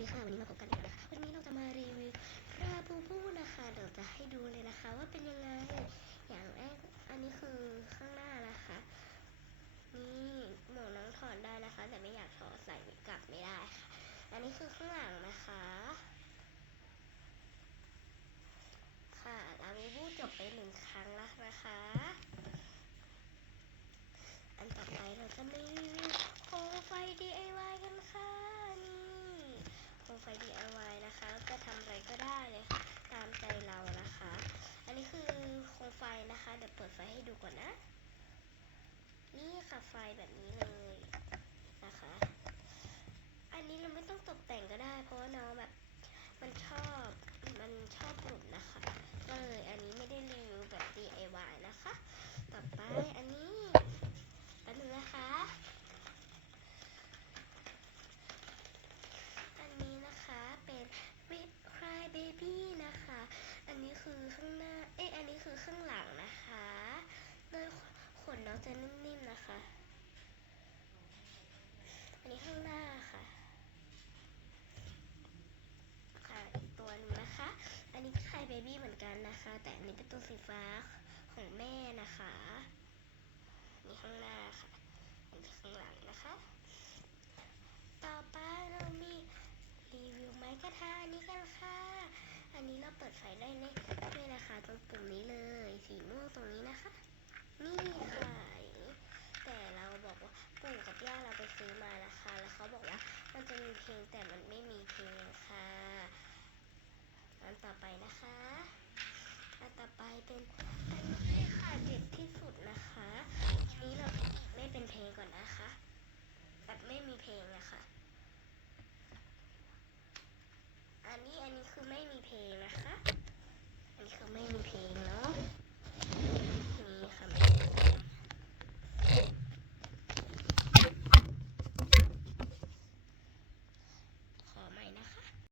ดีค่ะวันนี้มาพบกันอีกแล้วนะคะวันนี้เราจะมารีวิวราบูบูนะคะเดี๋ยวจะให้ดูเลยนะคะ ว่าเป็นยังไงอย่างแรกอันนี้คือข้างหน้านะคะ นี่หมวกน้องถอดได้นะคะ แต่ไม่อยากถอดใส่กลับไม่ได้ค่ะ อันนี้คือข้างหลังนะคะ ค่ะราบูบูจบไปหนึ่งครั้งแล้วนะคะ อันต่อไปเราจะมารีวิวโคมไฟ DIY กันค่ะ นี่ โคมไฟ DIY นะคะจะทำอะไรก็ได้เลยค่ะ ตามใจเรานะคะ อันนี้คือโคมไฟนะคะ เดี๋ยวเปิดไฟให้ดูก่อนนะ นี่ค่ะไฟแบบนี้เลยนะคะ อันนี้เราไม่ต้องตกแต่งก็ได้ เพราะว่าน้องแบบมันชอบ มันชอบหลุดนะคะ ก็เลยอันนี้ไม่ได้รีวิวแบบ DIY นะคะ ต่อไปอันนี้แป๊บนึงนะคะ อันนี้นะคะเป็น Whip Cry Baby นะคะ อันนี้คือข้างหน้า เอ๊ะ อันนี้คือข้างหลังนะคะโดย ขนน้องจะนิ่มๆนะคะ อันนี้ข้างหน้าค่ะ ค่ะอีกตัวหนึงนะคะ อันนี้ก็คายเบบี้เหมือนกันนะคะ แต่อันนี้เป็นตัวสีฟ้าของแม่นะคะนี่ข้างหน้าค่ะอันนี้ข้างหลังนะคะ ต่อไปเรามีรีวิวไม้กระทะอันนี้กันค่ะ อันนี้เราเปิดไฟได้เลยด้วยนะคะ ตรงปุ่มนี้เลย สีม่วงตรงนี้นะคะ นี่ค่ะอย่างนี้แต่เราบอกว่าปู่กับย่าเราไปซื้อมานะคะ แล้วเขาบอกว่ามัน จะมีเพลงแต่มันไม่มีเพลงค่ะ อันต่อไปนะคะ อันต่อไปเป็นอันนี้ค่ะเด็ดที่สุดนะคะอันนี้เราไม่เป็นเพลงก่อนนะคะ แบบไม่มีเพลงอะค่ะอันนี้อันนี้คือไม่มีเพลงนะคะ